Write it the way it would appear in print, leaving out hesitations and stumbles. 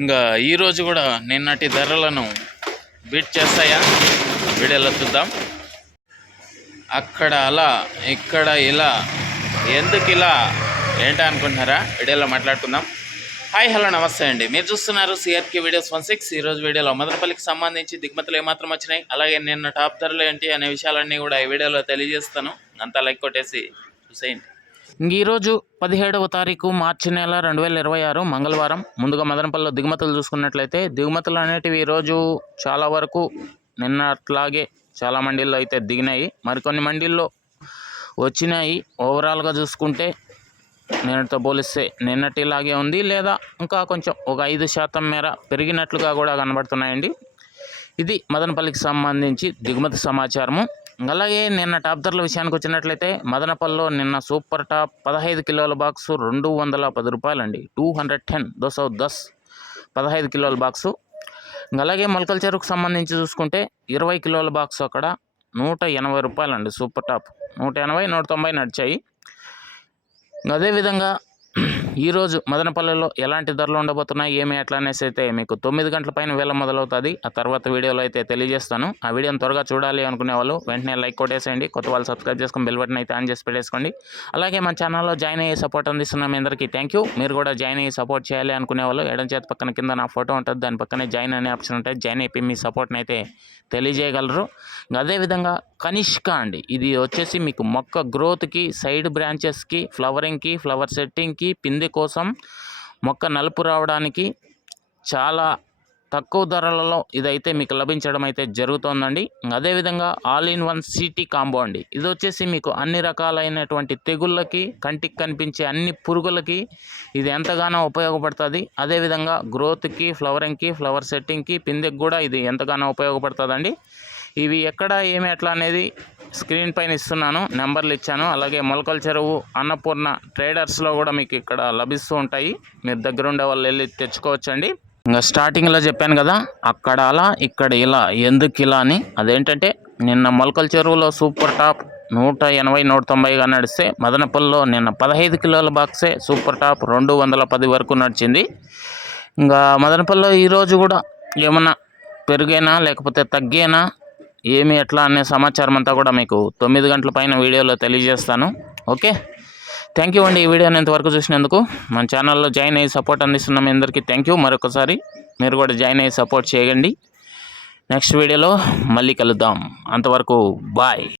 ఇంకా ఈరోజు కూడా నిన్నటి ధరలను బీట్ చేస్తాయా వీడియోలో చూద్దాం. అక్కడ అలా ఇక్కడ ఇలా ఎందుకు ఇలా ఏంటా అనుకుంటున్నారా, వీడియోలో మాట్లాడుకుందాం. హాయ్ హలో నమస్తే అండి, మీరు చూస్తున్నారు సిఆర్కే వీడియోస్ 16. ఈరోజు వీడియోలో మదనపల్లికి సంబంధించి దిగుమతులు ఏమాత్రం వచ్చినాయి, అలాగే నిన్న టాప్ ధరలు ఏంటి అనే విషయాలన్నీ కూడా ఈ వీడియోలో తెలియజేస్తాను. అంతా లైక్ కొట్టేసి చూసేయండి. ఈరోజు 17వ తారీఖు మార్చి నెల 2026 మంగళవారం. ముందుగా మదనపల్లిలో దిగుమతులు చూసుకున్నట్లయితే దిగుమతులు అనేటివి ఈరోజు చాలా వరకు నిన్నట్లాగే చాలా మండీల్లో అయితే దిగినాయి, మరికొన్ని మండీల్లో వచ్చినాయి. ఓవరాల్గా చూసుకుంటే నిన్నటితో పోలిస్తే నిన్నటిలాగే ఉంది, లేదా ఇంకా కొంచెం ఒక 5% మేర పెరిగినట్లుగా కూడా కనబడుతున్నాయండి. ఇది మదనపల్లికి సంబంధించి దిగుమతి సమాచారము. అలాగే నిన్న టాప్ ధరల విషయానికి వచ్చినట్లయితే మదనపల్లిలో నిన్న సూపర్ టాప్ 15 కిలోల బాక్సు 210 రూపాయలండి. 210 210 15 కిలోల బాక్సు. అలాగే మొలకల చెరువుకు సంబంధించి చూసుకుంటే 20 కిలోల బాక్సు అక్కడ 180 రూపాయలండి. సూపర్ టాప్ 180 190 నడిచాయి. అదేవిధంగా ఈరోజు మదనపల్లిలో ఎలాంటి ధరలు ఉండబోతున్నాయి ఏమి ఎట్లా అనేసి అయితే మీకు 9 గంటల పైన వేళ మొదలవుతుంది. ఆ తర్వాత వీడియోలో అయితే తెలియజేస్తాను. ఆ వీడియోని త్వరగా చూడాలి అనుకునే వాళ్ళు వెంటనే లైక్ కొట్టేసేయండి. కొత్త వాళ్ళు సబ్స్క్రైబ్ చేసుకొని బెల్ బటన్ అయితే ఆన్ చేసి పెట్టేసుకోండి. అలాగే మన ఛానల్లో జాయిన్ అయ్యే సపోర్ట్ అందిస్తున్న మీ అందరికీ థ్యాంక్ యూ. మీరు కూడా జాయిన్ అయ్యి సపోర్ట్ చేయాలి అనుకునే వాళ్ళు ఎడం చేతి పక్కన కింద నా ఫోటో ఉంటుంది, దాని పక్కనే జాయిన్ అనే ఆప్షన్ ఉంటుంది. జాయిన్ అయిపోయి మీ సపోర్ట్ని అయితే తెలియజేయగలరు. అదేవిధంగా కనిష్క అండి, ఇది వచ్చేసి మీకు మొక్క గ్రోత్కి, సైడ్ బ్రాంచెస్కి, ఫ్లవరింగ్కి, ఫ్లవర్ సెట్టింగ్కి, పిందె కోసం మొక్క నలుపు రావడానికి చాలా తక్కువ ధరలలో ఇదైతే మీకు లభించడం అయితే జరుగుతుందండి. అదేవిధంగా all in one city combo అండి, ఇది వచ్చేసి మీకు అన్ని రకాలైనటువంటి తెగుళ్ళకి, కంటికి కనిపించే అన్ని పురుగులకి ఇది ఎంతగానో ఉపయోగపడుతుంది. అదేవిధంగా గ్రోత్కి, ఫ్లవరింగ్కి, ఫ్లవర్ సెట్టింగ్కి, పిందెకి కూడా ఇది ఎంతగానో ఉపయోగపడుతుందండి. ఇవి ఎక్కడ ఏమి ఎట్లా అనేది స్క్రీన్ పైన ఇస్తున్నాను, నెంబర్లు ఇచ్చాను. అలాగే మొలకల చెరువు, అన్నపూర్ణ ట్రేడర్స్లో కూడా మీకు ఇక్కడ లభిస్తూ ఉంటాయి. మీరు దగ్గర ఉండే వాళ్ళు వెళ్ళి తెచ్చుకోవచ్చండి. ఇంకా స్టార్టింగ్లో చెప్పాను కదా, అక్కడ అలా ఇక్కడ ఇలా ఎందుకు ఇలా అని. అదేంటంటే నిన్న మొలకల చెరువులో సూపర్ టాప్ 180 190గా నడిస్తే మదనపల్లిలో నిన్న 15 కిలోల బాక్సే సూపర్ టాప్ 210 వరకు నడిచింది. ఇంకా మదనపల్లిలో ఈరోజు కూడా ఏమన్నా పెరిగేనా లేకపోతే తగ్గేనా ఏమి ఎట్లా అనే సమాచారం అంతా కూడా మీకు 9 గంటల పైన వీడియోలో తెలియజేస్తాను. ఓకే, థ్యాంక్ యూ అండి. ఈ వీడియోని ఇంతవరకు చూసినందుకు. మన ఛానల్లో జాయిన్ అయ్యి సపోర్ట్ అందిస్తున్న మీ అందరికీ థ్యాంక్ యూ. మరొకసారి మీరు కూడా జాయిన్ అయ్యి సపోర్ట్ చేయండి. నెక్స్ట్ వీడియోలో మళ్ళీ కలుద్దాం. అంతవరకు బాయ్.